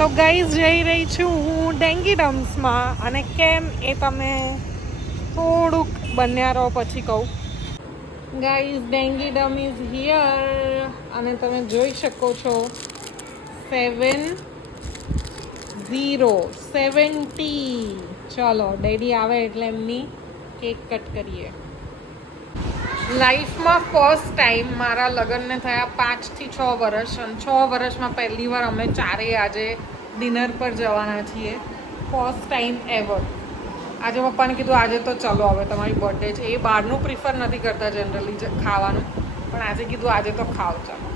તો ગાઈઝ જઈ રહી છું હું ડેંગી ડમ્સમાં, અને કેમ એ તમે થોડુંક બન્યા રહો પછી કહું. ગાઈઝ ડેંગી ડમ ઇઝ હિયર અને તમે જોઈ શકો છો 70. ચલો ડેડી આવે એટલે એમની કેક કટ કરીએ. લાઈફમાં ફર્સ્ટ ટાઈમ મારા લગ્નને થયા 5 થી 6 વર્ષ, અને 6 વર્ષમાં પહેલી વાર અમે ચારેય આજે ડિનર પર જવાના છીએ. First time ever. આજે પપ્પાને કીધું આજે તો ચલો હવે તમારી બર્થડે છે. એ બહારનું પ્રિફર નથી કરતા જનરલી ખાવાનું, પણ આજે કીધું આજે તો ખાઓ ચાલો.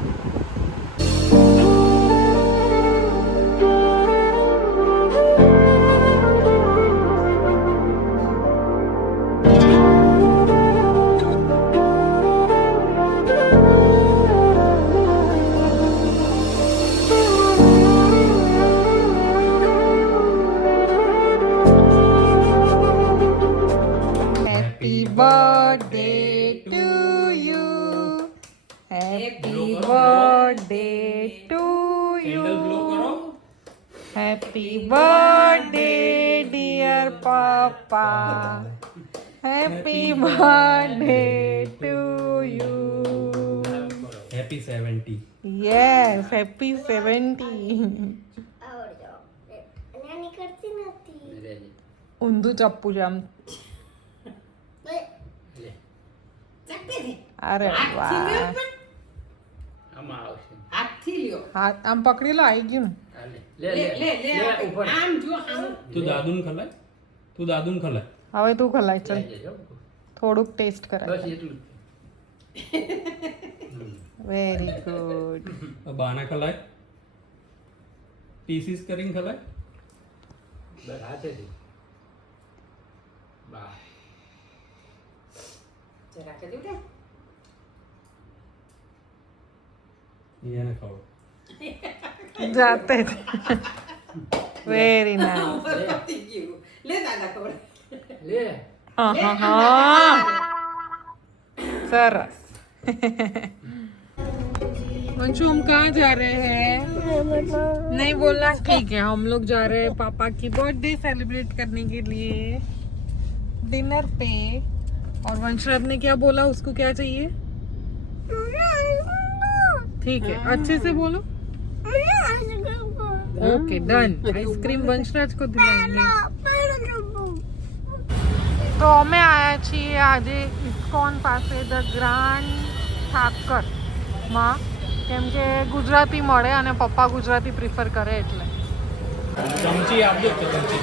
Happy birthday to you. Happy birthday to you. Happy birthday dear Papa. Happy birthday to you. Happy 70. Yes, happy 70. ઊંધું ચપ્પુ છે આમ. અરે વાહ, હાથ આમ પકડી લો, આવી ગયું તું દાદુન ખલાય. હવે તું ખલાય. ચલ થોડુંક ટેસ્ટ કરાય. Very good. બાના ખલાય, પીસીસ કરીને ખલાય. એને ખાવ જાતે જ. Very nice. सरस. अंशु हम कहाँ जा रहे हैं? नहीं बोलना, ठीक है. हम लोग जा रहे हैं पापा की बर्थडे सेलिब्रेट करने के लिए डिनर पे. और वंशरथ ने क्या बोला, उसको क्या चाहिए? ठीक है, अच्छे से बोलो. Okay done. आइसक्रीम वंशराज को दिलाएंगे. તો અમે આવ્યા છીએ આજે ઇસ્કોન પાસે ધ ગ્રાન્ડ ઠાકરમાં, કેમ કે ગુજરાતી મળે અને પપ્પા ગુજરાતી પ્રિફર કરે એટલે. ચમચી આપજો તો ચમચી.